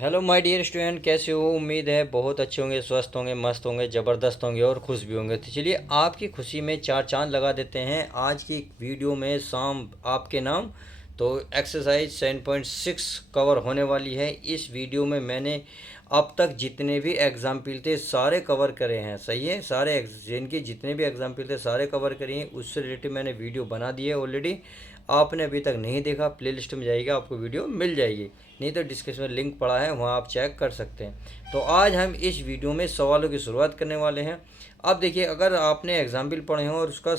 Hello my dear student, कैसे हो? उम्मीद है बहुत अच्छे होंगे, स्वस्थ होंगे, मस्त होंगे, ज़बरदस्त होंगे और खुश भी होंगे। तो चलिए आपकी खुशी में चार चांद लगा देते हैं आज की वीडियो में। शाम आपके नाम। तो एक्सरसाइज 7.6 कवर होने वाली है इस वीडियो में। मैंने अब तक जितने भी एग्जाम्पल थे सारे कवर करे हैं। सही है, सारे जिनके जितने भी एग्जाम्पल थे सारे कवर करे हैं। उससे रिलेटेड मैंने वीडियो बना दी है ऑलरेडी। आपने अभी तक नहीं देखा, प्लेलिस्ट में जाइएगा, आपको वीडियो मिल जाएगी। नहीं तो डिस्क्रिप्शन में लिंक पड़ा है, वहाँ आप चेक कर सकते हैं। तो आज हम इस वीडियो में सवालों की शुरुआत करने वाले हैं। अब देखिए, अगर आपने एग्जाम्पल पढ़े हों और उसका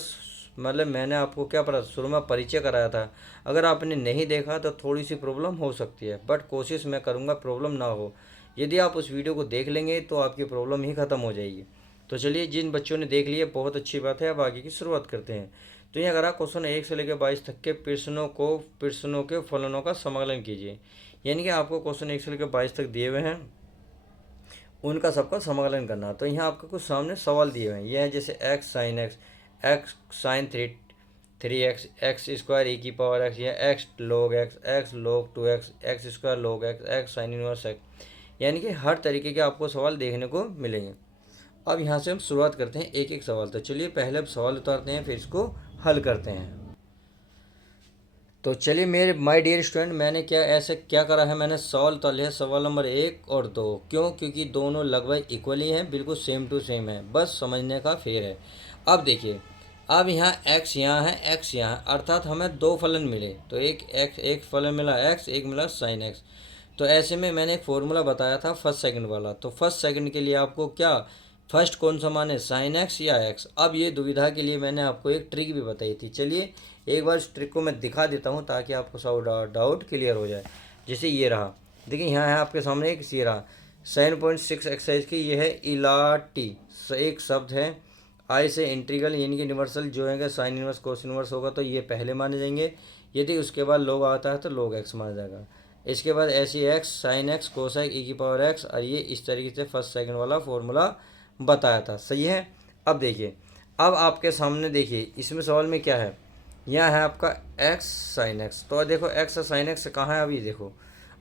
मतलब मैंने आपको क्या पढ़ा, शुरू में परिचय कराया था, अगर आपने नहीं देखा तो थोड़ी सी प्रॉब्लम हो सकती है, बट कोशिश मैं करूँगा प्रॉब्लम ना हो। यदि आप उस वीडियो को देख लेंगे तो आपकी प्रॉब्लम ही ख़त्म हो जाएगी। तो चलिए, जिन बच्चों ने देख लिया बहुत अच्छी बात है, अब आगे की शुरुआत करते हैं। तो यहाँ अगर क्वेश्चन 1 से लेकर 22 तक के प्रश्नों के फलनों का समाकलन कीजिए। यानी कि आपको क्वेश्चन 1 से लेकर 22 तक दिए हुए हैं, उनका सबका समाकलन करना। तो यहाँ आपको कुछ सामने सवाल दिए हुए हैं। यह है जैसे x sine x, x sine three x, x square e की पावर एक्स, या x log 2x, x square log x, x sine inverse x. यानी कि हर तरीके के आपको सवाल देखने को मिलेंगे। अब यहाँ से हम शुरुआत करते हैं एक एक सवाल। तो चलिए पहले अब सवाल उतारते हैं, फिर इसको हल करते हैं। तो चलिए मेरे माय डियर स्टूडेंट, मैंने क्या करा है, मैंने सवाल उतार लिया सवाल नंबर 1 और 2। क्यों? क्योंकि दोनों लगभग इक्वली हैं, बिल्कुल सेम टू सेम है, बस समझने का फेर है। अब देखिए, अब यहाँ x यहाँ है, x यहाँ है, अर्थात हमें दो फलन मिले। तो एक फलन मिला x, एक मिला साइन x। तो ऐसे में मैंने एक फॉर्मूला बताया था फर्स्ट सेकंड वाला। तो फर्स्ट सेकंड के लिए आपको क्या, फर्स्ट कौन सा माने, साइन एक्स या एक्स। अब ये दुविधा के लिए मैंने आपको एक ट्रिक भी बताई थी। चलिए एक बार इस ट्रिक को मैं दिखा देता हूँ ताकि आपको सब डाउट क्लियर हो जाए। जैसे ये रहा, देखिए यहाँ है आपके सामने एक ये रहा 7.6 एक्सरसाइज की, ये है इलाटी। एक शब्द है, आई से इंटीग्रल यानी कि यूनिवर्सल जो है साइन इनवर्स कोस इनवर्स होगा तो ये पहले माने जाएंगे। यदि उसके बाद लोग आता है तो लोग एक्स माना जाएगा। इसके बाद ऐसी x sine x cos x e की पावर एक्स, और ये इस तरीके से फर्स्ट सेकंड वाला फॉर्मूला बताया था। सही है। अब देखिए, अब आपके सामने देखिए इसमें सवाल में क्या है, यहाँ है आपका एक्स साइन एक्स। तो देखो एक्स और साइन एक्स कहाँ है, अभी देखो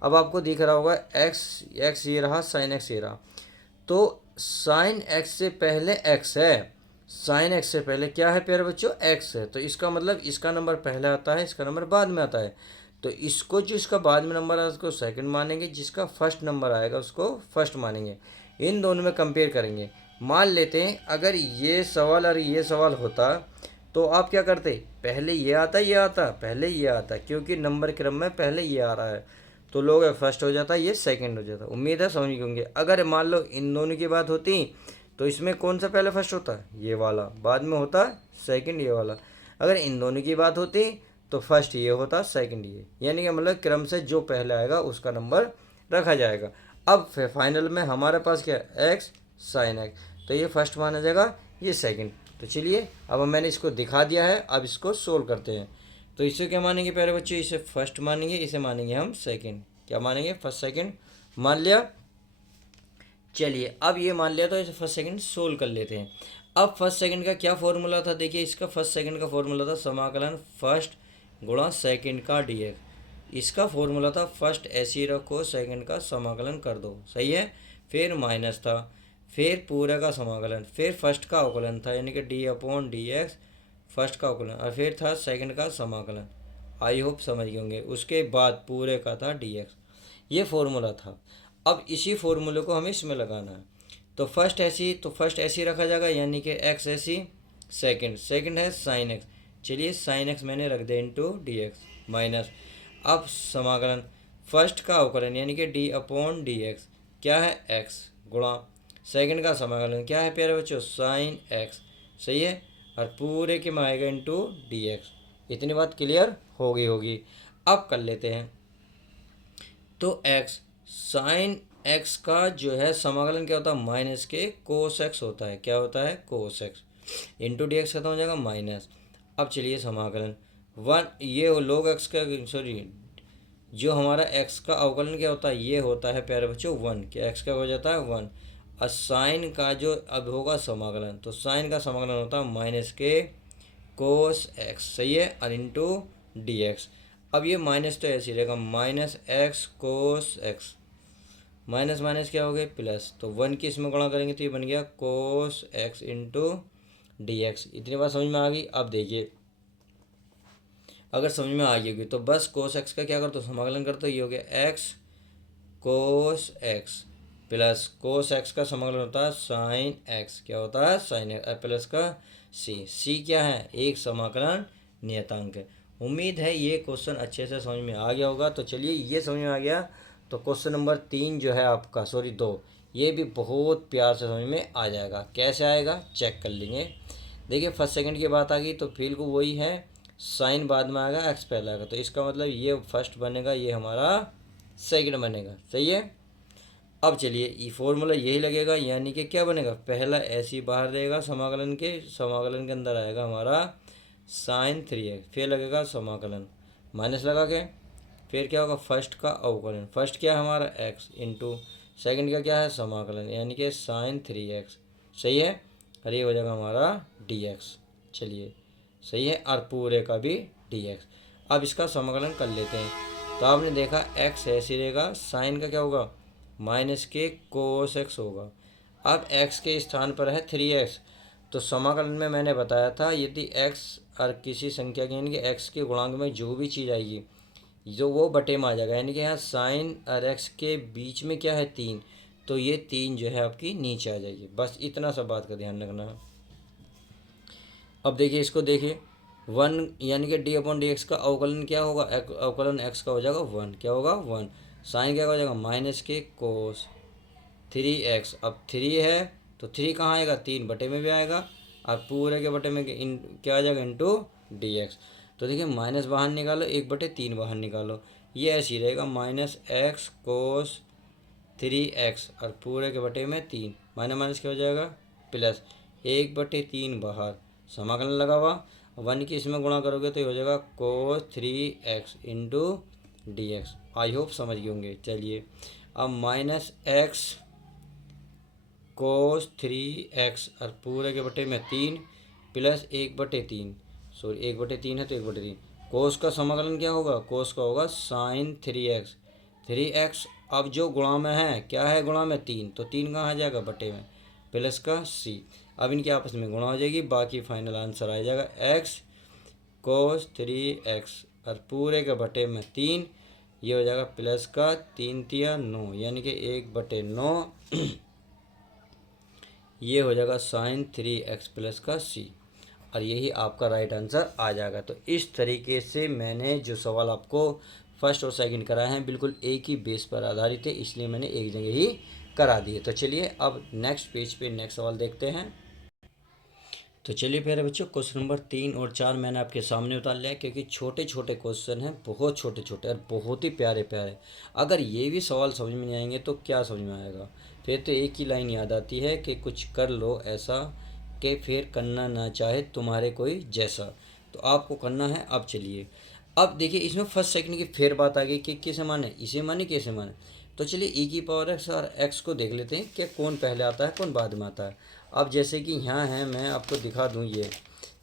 अब आपको दिख रहा होगा एक्स एक्स ये रहा, साइन एक्स ये रहा। तो साइन एक्स से पहले एक्स है, साइन एक्स से पहले क्या है प्यारे बच्चों, एक्स है। तो इसका मतलब इसका नंबर पहले आता है, इसका नंबर बाद में आता है। तो इसको जो इसका बाद में नंबर आएगा उसको सेकंड मानेंगे, जिसका फर्स्ट नंबर आएगा उसको फर्स्ट मानेंगे। इन दोनों में कंपेयर करेंगे। मान लेते हैं अगर ये सवाल और ये सवाल होता तो आप क्या करते, पहले ये आता, ये आता, पहले ये आता, क्योंकि नंबर क्रम में पहले ये आ रहा है। तो लोग फर्स्ट हो जाता, ये सेकंड हो जाता। उम्मीद है समझ गए होंगे। अगर मान लो इन दोनों की बात होती तो इसमें कौन सा पहले फर्स्ट होता है, ये वाला, बाद में होता सेकंड ये वाला। अगर इन दोनों की बात होती तो फर्स्ट ये होता, सेकंड ये, यानी कि मतलब क्रम से जो पहले आएगा उसका नंबर रखा जाएगा। अब फाइनल में हमारे पास क्या है, एक्स साइन एक्स, तो ये फर्स्ट माना जाएगा, ये सेकंड। तो चलिए अब मैंने इसको दिखा दिया है, अब इसको सोल्व करते हैं। तो इसे क्या मानेंगे प्यारे बच्चों, इसे फर्स्ट मानेंगे, इसे मानेंगे हम सेकंड। क्या मानेंगे, फर्स्ट सेकंड मान लिया। चलिए अब ये मान लिया तो इसे फर्स्ट सेकंड सोल्व कर लेते हैं। अब फर्स्ट सेकंड का क्या फॉर्मूला था, देखिए इसका फर्स्ट सेकंड का फॉर्मूला था समाकलन फर्स्ट गुणा सेकंड का डीएक्स। इसका फॉर्मूला था फर्स्ट ऐसे ही रखो, सेकंड का समाकलन कर दो। सही है। फिर माइनस था, फिर पूरे का समाकलन, फिर फर्स्ट का अवकलन था यानी कि D upon D x, first का अवकलन, और फिर था सेकंड का समाकलन। आई होप समझ गए होंगे। उसके बाद पूरे का था डी एक्स। ये फॉर्मूला था। अब इसी फॉर्मूले को हमें इसमें लगाना है। तो फर्स्ट ऐसी रखा जाएगा, यानी कि एक्स ऐसी, सेकंड सेकंड है साइन एक्स। चलिए साइन एक्स मैंने रख दिया इंटू डी एक्स माइनस। अब समाकलन फर्स्ट का अवकलन यानी कि डी अपॉन डी एक्स, क्या है एक्स, गुणा सेकंड का समाकलन क्या है प्यारे बच्चों, साइन एक्स। सही है। और पूरे के में आएगा इंटू डी एक्स। इतनी बात क्लियर हो गई होगी। अब कर लेते हैं। तो एक्स साइन एक्स का जो है समाकलन क्या होता है, माइनस के कोस एक्स होता है। क्या होता है, cos x. Into d x खत्म हो जाएगा माइनस। अब चलिए समाकलन वन, ये लोग एक्स का, सॉरी, जो हमारा एक्स का अवकलन क्या होता है, ये होता है प्यारे बच्चों वन। क्या एक्स का हो जाता है वन। और साइन का जो अब होगा समाकलन, तो साइन का समाकलन होता है माइनस के कोस एक्स। सही है। और इंटू डी एक्स। अब ये माइनस तो ऐसे ही रहेगा, minus x cos x. Minus minus क्या हो गए प्लस, तो 1 की इसमें गुणा करेंगे तो ये बन गया cos x into d x. इतनी बात समझ में आ गई। अब देखिए अगर समझ में आ गई होगी तो बस कोस एक्स का क्या कर दो, समाकलन कर दो। ये हो गया x cos x plus cos x का समाकलन होता है साइन एक्स, क्या होता है साइन एक्स प्लस का सी क्या है, एक समाकलन नियतांक है। उम्मीद है ये क्वेश्चन अच्छे से समझ में आ गया होगा। तो चलिए ये समझ में आ गया तो क्वेश्चन नंबर 3 जो है आपका, सॉरी 2, ये भी बहुत प्यार से समझ में आ जाएगा। कैसे आएगा चेक कर लेंगे। देखिए फर्स्ट सेकंड की बात आ गई तो फिर को वही है, साइन बाद में आएगा एक्स पहले आएगा, तो इसका मतलब ये फर्स्ट बनेगा, ये हमारा सेकंड बनेगा। सही है। अब चलिए ये फॉर्मूला यही लगेगा, यानी कि क्या बनेगा, पहला ऐसे बाहर रहेगा समाकलन के अंदर आएगा हमारा साइन 3x, फिर लगेगा समाकलन माइनस लगा के, फिर क्या होगा फर्स्ट का अवकलन, फर्स्ट क्या है हमारा x इंटू सेकेंड का क्या है समाकलन, यानी कि साइन 3x। सही है। और ये हो जाएगा हमारा dx। चलिए सही है, और पूरे का भी dx। अब इसका समाकलन कर लेते हैं। तो आपने देखा x ऐसे रहेगा, साइन का क्या होगा माइनस के कोस एक्स होगा। अब x के स्थान पर है 3x, तो समाकलन में मैंने बताया था यदि x और किसी संख्या के यानी कि x के गुणांक में जो भी चीज़ आएगी जो वो बटे में आ जाएगा, यानी कि यहाँ साइन और x के बीच में क्या है 3, तो ये 3 जो है आपकी नीचे आ जाएगी। बस इतना सा बात का ध्यान रखना है। अब देखिए इसको देखिए 1 यानी कि डी अपॉन डी एक्स का अवकलन क्या होगा, अवकलन x का हो जाएगा 1, क्या होगा 1, साइन क्या हो जाएगा माइनस के कोस 3x। अब 3 है तो 3 कहाँ आएगा, 3 बटे में भी आएगा, और पूरे के बटे में क्या आ जाएगा इंटू डी एक्स। तो देखिए माइनस बाहर निकालो, 1/3 बाहर निकालो, ये ऐसे ही रहेगा माइनस एक्स कोस 3x और पूरे के बटे में 3, माइनस माइनस क्या हो जाएगा प्लस 1/3 बाहर, समाकलन लगा हुआ 1 की इसमें गुणा करोगे तो ये हो जाएगा कोस 3x into d x. I hope समझ गए होंगे। चलिए अब माइनस एक्स कोस 3x और पूरे के बटे में 3 प्लस 1/3, सॉरी 1/3 है तो 1/3, कोस का समाकलन क्या होगा, कोस का होगा साइन 3x। अब जो गुणा में है क्या है, गुणा में 3, तो 3 कहाँ आ जाएगा बटे में, प्लस का c। अब इनके आपस में गुणा हो जाएगी, बाकी फाइनल आंसर आ जाएगा x कोस 3x और पूरे के बटे में 3, ये हो जाएगा प्लस का 3 तिया 9, यानी कि 1/9 ये हो जाएगा साइन 3x प्लस का c, और यही आपका राइट आंसर आ जाएगा। तो इस तरीके से मैंने जो सवाल आपको फर्स्ट और सेकंड कराए हैं बिल्कुल एक ही बेस पर आधारित है, इसलिए मैंने एक जगह ही करा दिए। तो चलिए अब नेक्स्ट पेज पे नेक्स्ट सवाल देखते हैं। तो चलिए प्यारे बच्चों क्वेश्चन नंबर 3 और 4 मैंने आपके सामने उतार लिया, क्योंकि छोटे छोटे क्वेश्चन हैं, बहुत छोटे छोटे और बहुत ही प्यारे प्यारे। अगर ये भी सवाल समझ में नहीं आएंगे तो क्या समझ में आएगा। फिर तो एक ही लाइन याद आती है कि कुछ कर लो ऐसा कि फिर करना ना चाहे तुम्हारे कोई जैसा, तो आपको करना है। अब चलिए अब देखिए इसमें फर्स्ट सेकंड की फिर बात आ गई कि किसे माने, इसे माने कैसे माने। तो चलिए ई की पावर एक्स और एक्स को देख लेते हैं कि कौन पहले आता है कौन बाद में आता है। अब जैसे कि यहाँ है, मैं आपको दिखा दूँ, ये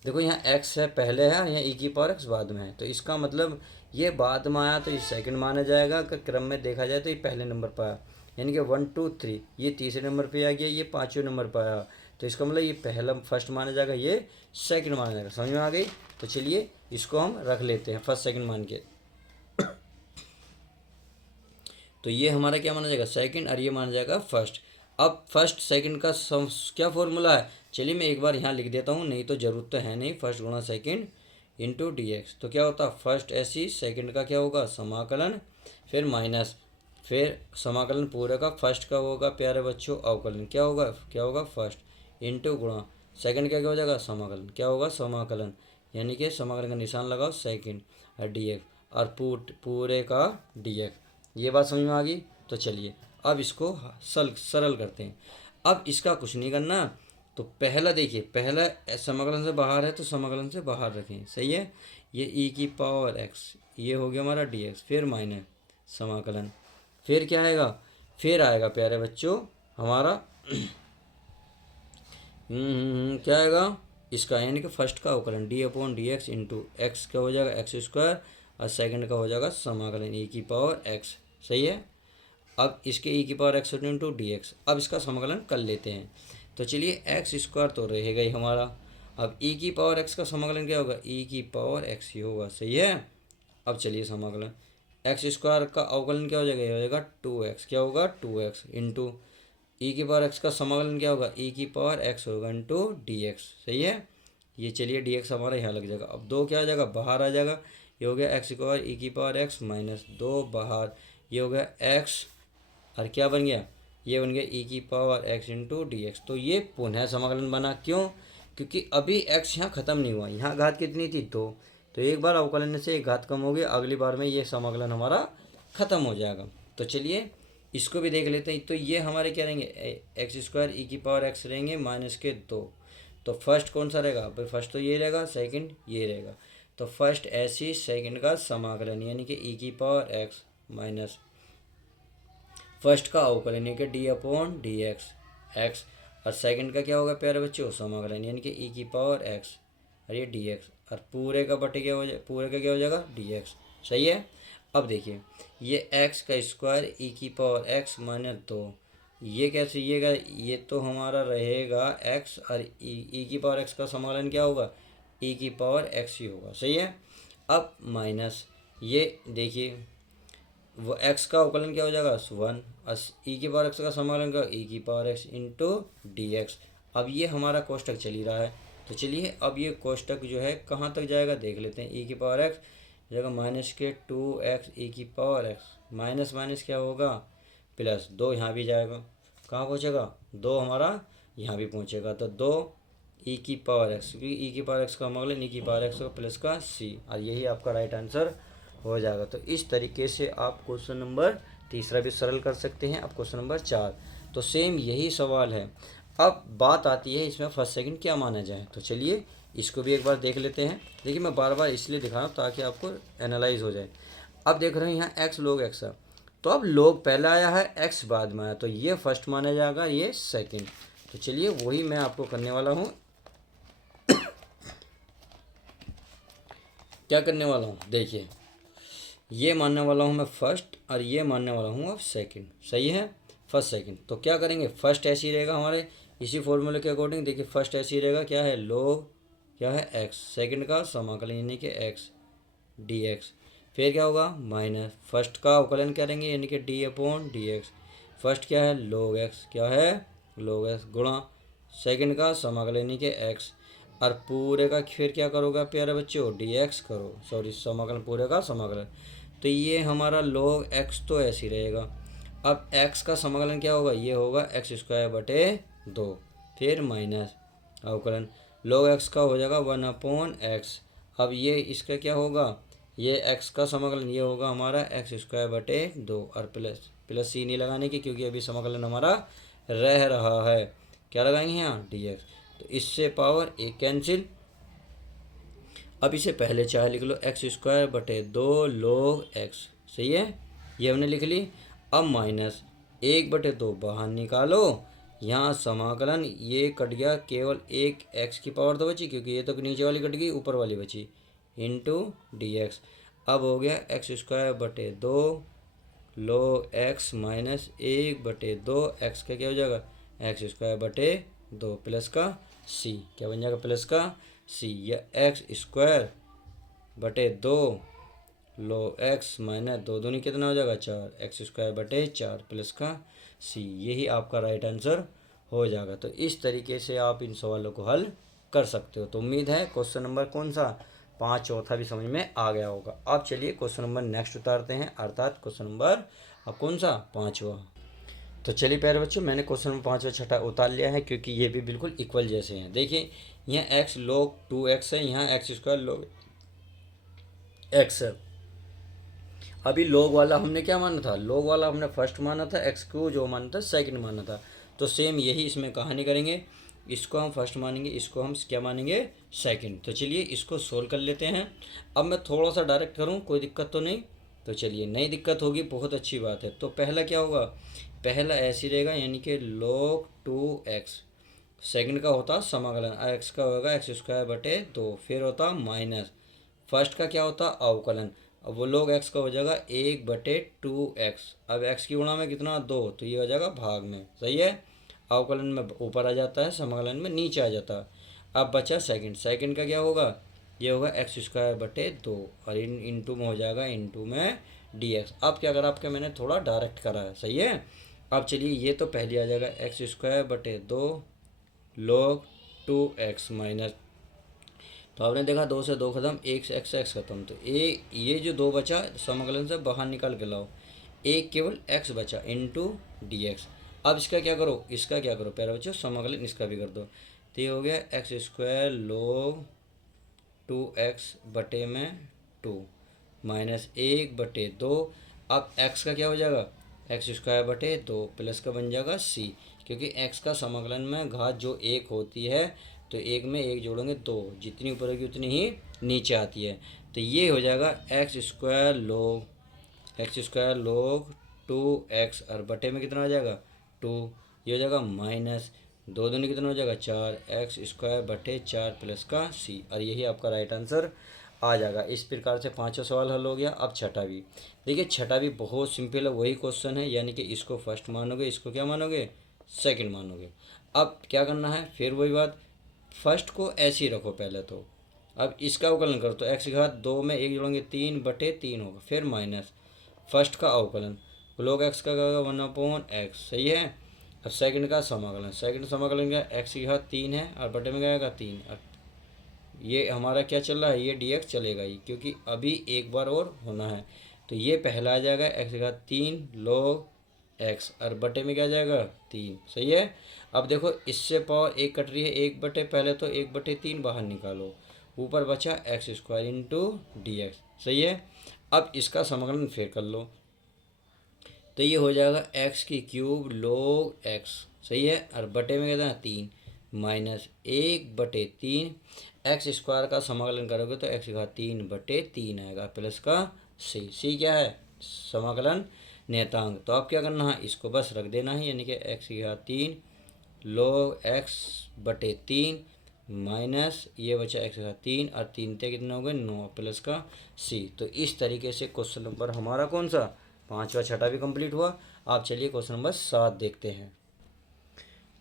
देखो यहाँ एक्स है पहले है, यहाँ ई की पावर एक्स बाद में है, तो इसका मतलब ये बाद में आया तो ये सेकंड माना जाएगा। अगर क्रम में देखा जाए तो ये पहले नंबर पर आया, यानी कि 1 2 3, ये तीसरे नंबर पे आ गया, ये पाँचवें नंबर पर आया, तो इसका मतलब ये पहला फर्स्ट माना जाएगा, ये सेकंड माना जाएगा। समझ में आ गई। तो चलिए इसको हम रख लेते हैं फर्स्ट सेकंड मान के। तो ये हमारा क्या माना जाएगा सेकंड, और ये माना जाएगा फर्स्ट। अब फर्स्ट सेकंड का क्या फॉर्मूला है, चलिए मैं एक बार यहाँ लिख देता हूँ, नहीं तो ज़रूरत तो है नहीं। फर्स्ट गुणा सेकंड इंटू डी एक्स, तो क्या होता है फर्स्ट ऐसी, सेकंड का क्या होगा समाकलन, फिर माइनस, फिर समाकलन पूरे का, फर्स्ट का होगा प्यारे बच्चों अवकलन, क्या होगा फर्स्ट इंटू गुणा सेकंड का क्या हो जाएगा समाकलन, क्या होगा समाकलन, यानी कि समाकलन का निशान लगाओ सेकंड और डी एक्स और पूरे का डी एक्स। ये बात समझ में आ गई। तो चलिए अब इसको सरल करते हैं। अब इसका कुछ नहीं करना, तो पहला देखिए, पहला समाकलन से बाहर है तो समाकलन से बाहर रखें। सही है। ये ई की पावर एक्स, ये हो गया हमारा डी एक्स, फिर माइनस समाकलन, फिर क्या आएगा, फिर आएगा प्यारे बच्चों हमारा क्या आएगा इसका, यानी कि फर्स्ट का अवकलन D upon D x into x का हो जाएगा एक्स स्क्वायर, और सेकंड का हो जाएगा समाकलन ई की पावर एक्स। सही है। अब इसके ई की power x into d x, अब इसका समाकलन कर लेते हैं। तो चलिए एक्स स्क्वायर तो रहेगा ही हमारा। अब ई की पावर एक्स का समाकलन क्या होगा, ई की पावर एक्स ही होगा, सही है। अब चलिए समाकलन, एक्स स्क्वायर का अवकलन क्या हो जाएगा, ये हो जाएगा 2x, क्या होगा 2x इंटू ई की पावर एक्स का समाकलन क्या होगा, ई की पावर एक्स होगा इंटू डी एक्स, सही है। ये चलिए डी एक्स हमारा यहाँ लग जाएगा। अब दो क्या आ जाएगा, बाहर आ जाएगा, ये हो गया एक्स स्क्वायर ई की पावर एक्स माइनस दो बाहर, ये हो गया एक्स और क्या बन गया, ये बन गया ई की power x into d x. तो ये पुनः समाकलन बना, क्यों, क्योंकि अभी एक्स यहाँ ख़त्म नहीं हुआ, यहाँ घात कितनी थी, दो, तो एक बार अवकलन से एक घात कम हो गया, अगली बार में ये समाकलन हमारा ख़त्म हो जाएगा। तो चलिए इसको भी देख लेते हैं। तो ये हमारे क्या रहेंगे, एक्स स्क्वायर ई की पावर एक्स रहेंगे माइनस के दो। तो फर्स्ट कौन सा रहेगा, भाई फर्स्ट तो ये रहेगा, सेकंड ये रहेगा। तो फर्स्ट ऐसी सेकंड का समाकलन यानी कि ई की पावर एक्स माइनस फर्स्ट का अवकलन यानी कि D upon D x x, और सेकंड का क्या होगा प्यारे बच्चों, समाकलन यानी कि ई की पावर एक्स और ये डी एक्स, और पूरे का बटे क्या हो जाए, पूरे का क्या हो जाएगा डी एक्स, सही है। अब देखिए ये एक्स का स्क्वायर ई की पावर एक्स माइनस दो, ये कैसे, ये तो हमारा रहेगा एक्स और ई की पावर एक्स का समाकलन क्या होगा, ई की पावर एक्स ही होगा, सही है। अब माइनस ये देखिए वो एक्स का अवकलन क्या हो जाएगा 1, ई की पावर एक्स का समाकलन का ई की power x into d x. अब ये हमारा कोष्टक चल ही रहा है, तो चलिए अब ये कोष्टक जो है कहाँ तक जाएगा देख लेते हैं। ई की पावर एक्स जगह माइनस के 2x ई की पावर एक्स, माइनस माइनस क्या होगा प्लस, दो यहाँ भी जाएगा, कहाँ पहुँचेगा, दो हमारा यहाँ भी पहुँचेगा। तो दो ई की पावर एक्स, क्योंकि ई की पावर एक्स का समाकलन ई की पावर एक्स का प्लस का सी, और यही आपका राइट आंसर हो जाएगा। तो इस तरीके से आप क्वेश्चन नंबर तीसरा भी सरल कर सकते हैं। अब क्वेश्चन नंबर 4, तो सेम यही सवाल है। अब बात आती है इसमें फर्स्ट सेकंड क्या माना जाए, तो चलिए इसको भी एक बार देख लेते हैं। देखिए मैं बार बार इसलिए दिखा रहा हूँ ताकि आपको एनालाइज हो जाए। अब देख रहे हैं यहाँ एक्स लोग एक्स है, तो अब लोग पहले आया है एक्स बाद में आया, तो ये फर्स्ट माना जाएगा, ये सेकेंड। तो चलिए वही मैं आपको करने वाला हूँ। क्या करने वाला हूँ, देखिए ये मानने वाला हूँ मैं फर्स्ट और ये मानने वाला हूँ अब सेकंड, सही है, फर्स्ट सेकंड। तो क्या करेंगे, फर्स्ट ऐसे ही रहेगा हमारे इसी फॉर्मूले के अकॉर्डिंग। देखिए फर्स्ट ऐसे ही रहेगा, क्या है लोग, क्या है एक्स, सेकंड का समाकलन यानी कि एक्स डी एक्स, फिर क्या होगा माइनस फर्स्ट का अवकलन करेंगे यानी कि D upon D x, first क्या है लोग एक्स, क्या है लोग एक्स गुणा सेकंड का समाकलन यानी कि एक्स, और पूरे का फिर क्या करोगे प्यारे बच्चों, डी एक्स करो, सॉरी समाकलन पूरे का समाकलन। तो ये हमारा log x तो ऐसे ही रहेगा। अब x का समाकलन क्या होगा, ये होगा एक्स स्क्वायर बटे दो, फिर माइनस अवकलन log x का हो जाएगा 1/x। अब ये इसका क्या होगा, ये x का समाकलन ये होगा हमारा एक्स स्क्वायर बटे दो, और प्लस प्लस सी नहीं लगाने की क्योंकि अभी समाकलन हमारा रह रहा है, क्या लगाएंगे यहाँ डी एक्स। तो इससे पावर एक कैंसिल। अब इसे पहले चाहे लिख लो एक्स स्क्वायर बटे दो लोग एक्स, सही है, ये हमने लिख ली। अब माइनस एक बटे दो बाहर निकालो, यहाँ समाकलन ये कट गया, केवल एक एक्स की पावर तो बची क्योंकि ये तो नीचे वाली कट गई ऊपर वाली बची, इंटू डी एक्स। अब हो गया एक्स स्क्वायर बटे दो लोग एक्स माइनस एक बटे दो एक्स का क्या हो जाएगा एक्स स्क्वायर बटे दो प्लस का सी, क्या बन जाएगा प्लस का सी, या एक्स स्क्वायर बटे दो लो एक्स माइनस दो दूनी कितना हो जाएगा चार, एक्स स्क्वायर बटे चार प्लस का सी, यही आपका राइट आंसर हो जाएगा। तो इस तरीके से आप इन सवालों को हल कर सकते हो। तो उम्मीद है क्वेश्चन नंबर कौन सा 5 चौथा भी समझ में आ गया होगा। अब चलिए क्वेश्चन नंबर नेक्स्ट उतारते हैं, अर्थात क्वेश्चन नंबर अब कौन सा 5वां। तो चलिए प्यारे बच्चों मैंने क्वेश्चन नंबर 5 और 6 उतार लिया है क्योंकि ये भी बिल्कुल इक्वल जैसे हैं। देखिए यहाँ x log 2x है, यहाँ एक्स स्क्वायर log x है। अभी log वाला हमने क्या माना था, log वाला हमने फर्स्ट माना था, x को जो माना था सेकंड माना था। तो सेम यही इसमें कहानी करेंगे, इसको हम फर्स्ट मानेंगे, इसको हम क्या मानेंगे सेकंड। तो चलिए इसको सोल्व कर लेते हैं। अब मैं थोड़ा सा डायरेक्ट करूँ, कोई दिक्कत तो नहीं, तो चलिए नई दिक्कत होगी, बहुत अच्छी बात है। तो पहला क्या होगा, पहला ऐसे रहेगा यानी कि log 2x, सेकंड का होता समाकलन x का होगा एक्स स्क्वायर बटे दो, फिर होता माइनस फर्स्ट का क्या होता अवकलन, अब वो log x का हो जाएगा 1/2x। अब x की गुणा में कितना 2, तो ये हो जाएगा भाग में। सही है, अवकलन में ऊपर आ जाता है, समाकलन में नीचे आ जाता है। अब बचा सेकंड, सेकंड का क्या होगा, ये होगा x²/2 और इंटू में हो जाएगा इंटू में dx। अब क्या करा आपके, मैंने थोड़ा डायरेक्ट करा है। सही है, अब चलिए ये तो पहले आ जाएगा x²/2 log 2x माइनस, तो आपने देखा 2 से 2 खत्म, 1 से x खत्म, तो ये जो 2 बचा समाकलन से बाहर निकाल के लाओ, एक केवल x बचा इंटू डी एक्स। अब इसका क्या करो, इसका क्या करो प्यारे बच्चों, समाकलन इसका भी कर दो। तो ये हो गया x² log 2x/2 माइनस 1/2। अब x का क्या हो जाएगा, x²/2 प्लस का बन जाएगा c, क्योंकि x का समाकलन में घात जो 1 होती है तो 1 में 1 जोड़ेंगे 2, जितनी ऊपर होगी उतनी ही नीचे आती है। तो ये हो जाएगा x² log 2x और बटे में कितना हो जाएगा 2, ये हो जाएगा माइनस 2 दूनी कितना हो जाएगा 4, x²/4 प्लस का c, और यही आपका राइट आंसर आ जाएगा। इस प्रकार से पांचों सवाल हल हो गया। अब छठा भी देखिए, छठा भी बहुत सिंपल है, वही क्वेश्चन है, यानी कि इसको फर्स्ट मानोगे, इसको क्या मानोगे, सेकंड मानोगे। अब क्या करना है, फिर वही बात, फर्स्ट को ऐसे ही रखो पहले तो। अब इसका अवकलन करो तो x² में 1 जोड़ेंगे 3/3 होगा, फिर माइनस फर्स्ट का अवकलन log x का होगा 1/x। सही है, अब सेकंड का समाकलन, सेकंड समाकलन क्या, x³ 3 है और बटे में क्या आएगा 3। अब ये हमारा क्या चल रहा है, ये dx चलेगा ही, क्योंकि अभी एक बार और होना है। तो ये पहला आ जाएगा x³ log x और बटे में क्या आ जाएगा 3। सही है, अब देखो इससे पावर 1 कट रही है, 1/, पहले तो 1/3 बाहर निकालो, ऊपर बचा x² इंटू डी एक्स। सही है, अब इसका समाकलन फिर कर लो, तो ये हो जाएगा x³ log x। सही है, और बटे में कहते हैं 3 माइनस 1/3, x² का समाकलन करोगे तो x³ आएगा प्लस का c क्या है, समाकलन नियतांक। तो आप क्या करना है, इसको बस रख देना है, यानी कि x³ log x/3 माइनस ये बचा x³ और 3 थे कितना हो गए 9 प्लस का c। तो इस तरीके से क्वेश्चन नंबर हमारा कौन सा, पाँचवा छठा भी कंप्लीट हुआ। आप चलिए क्वेश्चन नंबर 7 देखते हैं।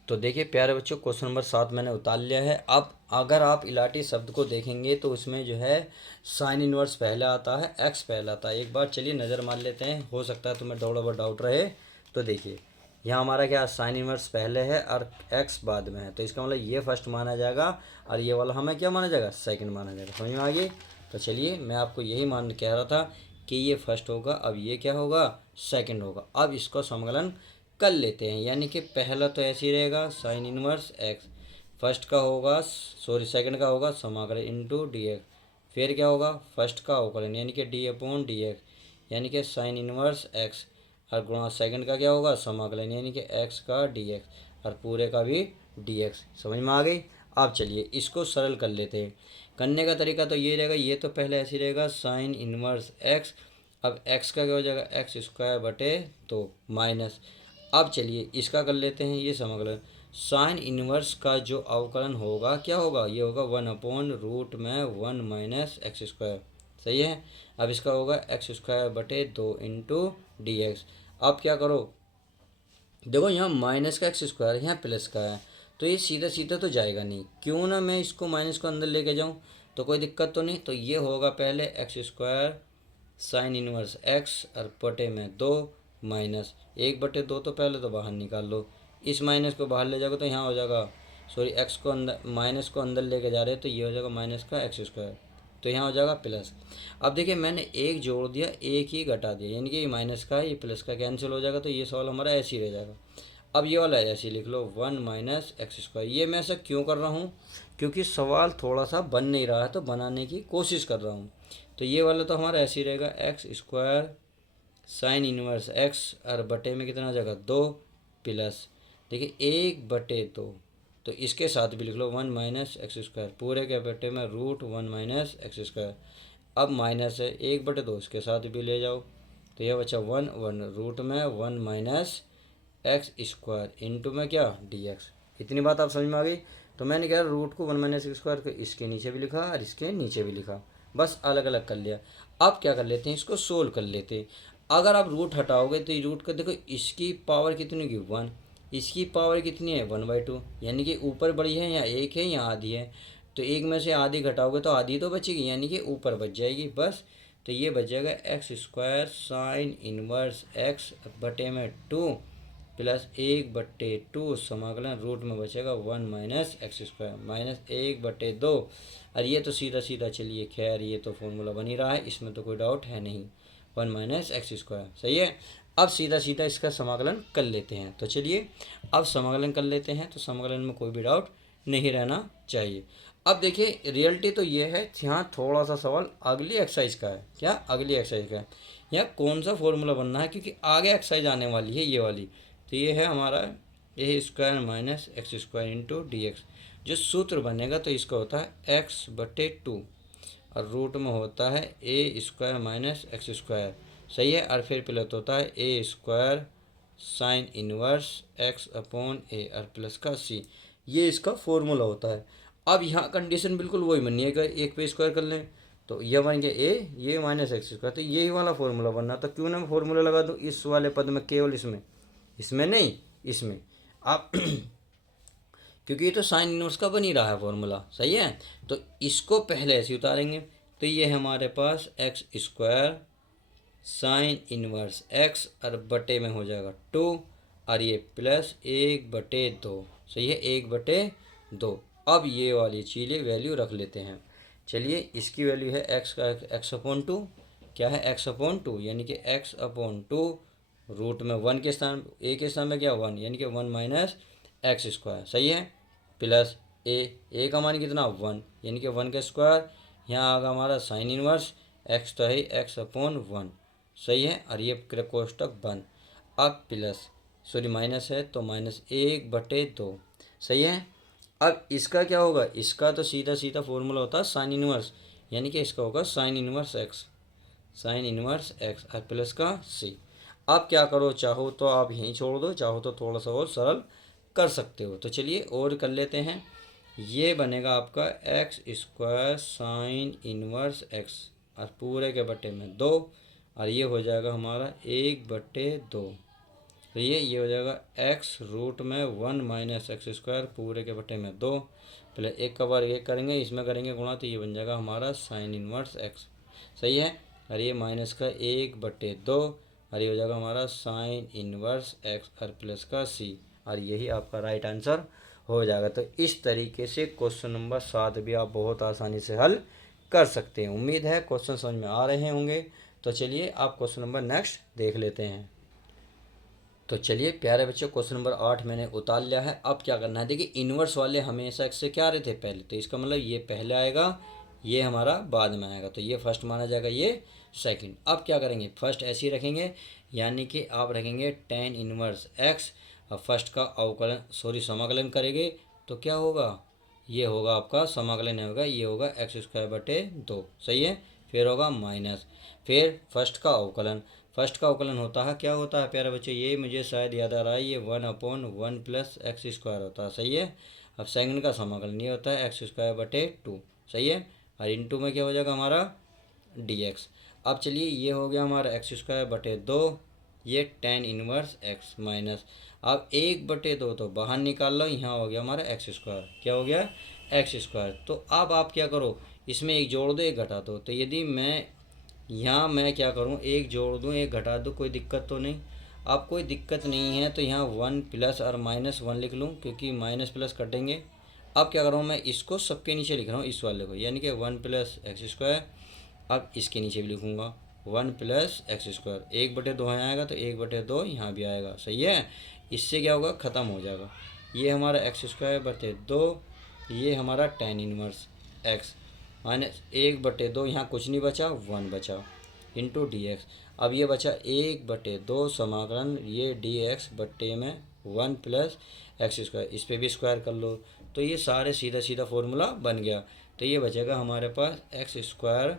तो देखिए प्यारे बच्चों, क्वेश्चन नंबर 7 मैंने उतार लिया है। अब अगर आप इलाटी शब्द को देखेंगे तो उसमें जो है साइन इनवर्स पहले आता है, एक्स पहले आता है। एक बार चलिए नज़र मार लेते हैं, हो सकता है तुम्हें थोड़ा बहुत डाउट रहे। तो देखिए यहाँ हमारा क्या साइन इनवर्स पहले है और एक्स बाद में है, तो इसका मतलब ये फर्स्ट माना जाएगा और ये वाला हमें क्या माना जाएगा, सेकंड माना जाएगा। समझ में आ गई। तो चलिए मैं आपको यही मान कह रहा था कि ये फर्स्ट होगा, अब ये क्या होगा, सेकंड होगा। अब इसको समाकलन कर लेते हैं, यानी कि पहला तो ऐसे ही रहेगा साइन इनवर्स एक्स, फर्स्ट का होगा सेकंड का होगा समाकलन इंटू डी एक्स, फिर क्या होगा फर्स्ट का अवकलन यानी कि d/dx, यानी कि साइन इनवर्स एक्स, और गुणा सेकंड का क्या होगा समाकलन यानी कि x का dx और पूरे का भी dx। समझ में आ गई। अब चलिए इसको सरल कर लेते हैं। करने का तरीका तो ये रहेगा, ये तो पहले ऐसे रहेगा साइन इनवर्स x, अब x का क्या हो जाएगा x² माइनस, अब चलिए इसका कर लेते हैं ये समाकलन। साइन इनवर्स का जो अवकलन होगा क्या होगा, ये होगा 1/√1 माइनस x²। सही है, अब इसका होगा x² इंटू डी एक्स। अब क्या करो, देखो यहाँ माइनस का x², यहाँ प्लस का है, तो ये सीधा सीधा तो जाएगा नहीं, क्यों ना मैं इसको माइनस को अंदर लेके जाऊँ, तो कोई दिक्कत तो नहीं। तो ये होगा पहले x² साइन इनवर्स x और बटे में 2 माइनस 1/2, तो पहले तो बाहर निकाल लो, इस माइनस को बाहर ले जाओगे तो यहाँ हो जाएगा, सॉरी एक्स को अंदर माइनस को अंदर लेके जा रहे हैं तो ये हो जाएगा माइनस का x², तो यहाँ हो जाएगा प्लस। अब देखिए मैंने एक जोड़ दिया, एक ही घटा दिया, यानी कि ये माइनस का ये प्लस का कैंसिल हो जाएगा, तो ये सवाल हमारा ऐसे ही रह जाएगा। अब ये वाला ऐसे ही लिख लो 1 माइनस x²। ये मैं ऐसा क्यों कर रहा हूँ, क्योंकि सवाल थोड़ा सा बन नहीं रहा है तो बनाने की कोशिश कर रहा हूँ। तो ये वाला तो हमारा ऐसे ही रहेगा x² साइन इनवर्स x और बटे में कितना आ जाएगा 2 प्लस, देखिए 1/2, तो इसके साथ भी लिख लो 1 माइनस x², पूरे के बटे में √1 माइनस x²। अब माइनस है 1/2, इसके साथ भी ले जाओ, तो यह बचा 1 रूट में 1 माइनस x² इंटू में क्या dx। इतनी बात आप समझ में आ गई। तो मैंने क्या रूट को 1 माइनस x² को इसके नीचे भी लिखा और इसके नीचे भी लिखा, बस अलग अलग कर लिया। अब क्या कर लेते हैं, इसको सोल्व कर लेते हैं। अगर आप रूट हटाओगे तो ये रूट का देखो, इसकी पावर कितनी होगी 1, इसकी पावर कितनी है 1/2, यानी कि ऊपर बड़ी है या एक है या आधी है। तो एक में से आधी घटाओगे तो आधी तो बचेगी, यानी कि ऊपर बच जाएगी बस। तो ये बच जाएगा x square sine inverse x बटे में 2 प्लस 1/2 समाकलन रूट में बचेगा 1 माइनस एक्स स्क्वायर माइनस 1/2। और ये तो सीधा सीधा चलिए, खैर ये तो फॉर्मूला बन ही रहा है, इसमें तो कोई डाउट है नहीं, 1 माइनस एक्स स्क्वायर, सही है। अब सीधा सीधा इसका समाकलन कर लेते हैं। तो चलिए अब समाकलन कर लेते हैं, तो समाकलन में कोई भी डाउट नहीं रहना चाहिए। अब देखिए रियलिटी तो ये है, यहाँ थोड़ा सा सवाल अगली एक्सरसाइज का है। क्या अगली एक्सरसाइज का है, यहाँ कौन सा फॉर्मूला बनना है, क्योंकि आगे एक्सरसाइज आने वाली है ये वाली। तो ये है हमारा a square minus x square into d x. जो सूत्र बनेगा तो इसका होता है x/2 और रूट में होता है a square minus x square, सही है। और फिर प्लस होता है a square sine inverse x upon a और प्लस का सी, ये इसका फॉर्मूला होता है। अब यहाँ कंडीशन बिल्कुल वही बननी है कि एक पे स्क्वायर कर लें, तो यह बन गया ए, ये माइनस एक्स स्क्वायर, तो यही वाला फॉर्मूला बनना। तो क्यों ना मैं फॉर्मूला लगा दूँ इस वाले पद में, केवल इसमें, इसमें नहीं, इसमें। आप क्योंकि ये तो साइन इनवर्स का बन ही रहा है फॉर्मूला, सही है। तो इसको पहले ऐसे उतारेंगे, तो ये हमारे पास x square sine inverse x और बटे में हो जाएगा 2 और ये प्लस 1/2, सही है, 1/2। अब ये वाली चीज़ें वैल्यू रख लेते हैं। चलिए इसकी वैल्यू है एक्स का x/2, क्या है x/2, यानी कि x/2 रूट में 1 के स्थान, ए के स्थान में क्या 1, यानी कि 1 माइनस एक्स स्क्वायर, सही है, प्लस ए का मान कितना 1, यानी कि 1 का स्क्वायर, यहाँ आगा हमारा साइन इनवर्स एक्स तो है x/1, सही है। और ये कोष्टक बंद। अब प्लस सॉरी माइनस है तो माइनस 1/2, सही है। अब इसका क्या होगा, इसका तो सीधा सीधा फॉर्मूला होता है साइन इनवर्स, यानी कि इसका होगा sign inverse x, sine inverse x और प्लस का सी। आप क्या करो, चाहो तो आप यहीं छोड़ दो, चाहो तो थोड़ा सा और सरल कर सकते हो। तो चलिए और कर लेते हैं। ये बनेगा आपका x square sine inverse x और पूरे के बटे में 2 और ये हो जाएगा हमारा 1/2। तो ये हो जाएगा एक्स रूट में 1 माइनस एक्स स्क्वायर पूरे के बटे में 2 प्लस एक का बार एक करेंगे, इसमें करेंगे गुणा, तो ये बन जाएगा हमारा साइन इनवर्स एक्स, सही है। और ये माइनस का 1/2 और ये हो जाएगा हमारा साइन इनवर्स एक्स और प्लस का सी, और यही आपका राइट आंसर हो जाएगा। तो इस तरीके से क्वेश्चन नंबर 7 भी आप बहुत आसानी से हल कर सकते हैं। उम्मीद है क्वेश्चन समझ में आ रहे होंगे। तो चलिए आप क्वेश्चन नंबर नेक्स्ट देख लेते हैं। तो चलिए प्यारे बच्चों, क्वेश्चन नंबर 8 मैंने उतार लिया है। अब क्या करना है, देखिए इन्वर्स वाले हमेशा एक्स से क्या आ रहे थे पहले, तो इसका मतलब ये पहले आएगा, ये हमारा बाद में आएगा, तो ये फर्स्ट माना जाएगा, ये सेकंड। अब क्या करेंगे, फर्स्ट ऐसे ही रखेंगे, यानी कि आप रखेंगे टेन इनवर्स एक्स और फर्स्ट का अवकलन समाकलन करेंगे, तो क्या होगा, ये होगा आपका समाकलन होगा, ये होगा एक्स स्क्वायर बटे 2, सही है। फिर होगा माइनस, फिर फर्स्ट का अवकलन, फर्स्ट का अवकलन होता है, क्या होता है प्यारे बच्चे, ये मुझे शायद याद आ रहा है, ये 1/1 प्लस एक्स स्क्वायर होता है, सही है। अब सेकंड का समाकलन ये होता है एक्स स्क्वायर बटे 2, सही है। और इनटू में क्या हो जाएगा हमारा डी एक्स। अब चलिए ये हो गया हमारा एक्स स्क्वायर बटे 2, ये टेन इनवर्स एक्स माइनस, अब 1/2 तो बाहर निकाल लो, यहाँ हो गया हमारा एक्स स्क्वायर, क्या हो गया एक्स स्क्वायर। तो अब आप क्या करो, इसमें एक जोड़ दो एक घटा दो, तो यदि मैं यहाँ मैं क्या करूँ, एक जोड़ दूँ एक घटा दूँ, कोई दिक्कत तो नहीं। अब कोई दिक्कत नहीं है तो यहाँ 1 प्लस और -1 लिख लूँ, क्योंकि माइनस प्लस कटेंगे। अब क्या कर रहा हूँ, मैं इसको सबके नीचे लिख रहा हूँ, इस वाले को, यानी कि 1 प्लस एक्स स्क्वायर। अब इसके नीचे भी लिखूँगा 1 प्लस एक्स स्क्वायर, 1/2 यहाँ आएगा तो 1/2 यहाँ भी आएगा, सही है। इससे क्या होगा, ख़त्म हो जाएगा। ये हमारा एक्स स्क्वायर बटे 2, ये हमारा टेन इनवर्स एक्स माइनस 1/2, यहाँ कुछ नहीं बचा, 1 बचा इंटू डी एक्स। अब ये बचा 1/2 समाकलन ये डी एक्स बट्टे में 1 प्लस एक्स स्क्वायर, इस पर भी स्क्वायर कर लो, तो ये सारे सीधा सीधा फॉर्मूला बन गया। तो ये बचेगा हमारे पास x square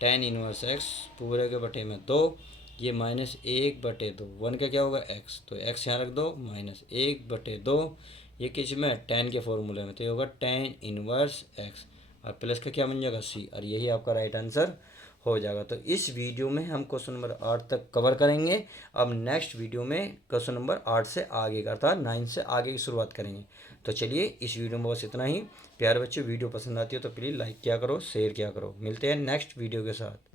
tan inverse x पूरे के बटे में 2, ये -1/2, 1 का क्या होगा एक्स, तो एक्स यहाँ रख दो, -1/2, ये किस में टेन के फॉर्मूले में, तो ये होगा टेन इनवर्स एक्स और प्लस का क्या बन जाएगा सी, और यही आपका राइट आंसर हो जाएगा। तो इस वीडियो में हम क्वेश्चन नंबर 8 तक कवर करेंगे। अब नेक्स्ट वीडियो में क्वेश्चन नंबर 8 से आगे का अर्थात 9 से आगे की शुरुआत करेंगे। तो चलिए इस वीडियो में बस इतना ही। प्यारे बच्चों, वीडियो पसंद आती है तो प्लीज़ लाइक किया करो, शेयर किया करो। मिलते हैं नेक्स्ट वीडियो के साथ।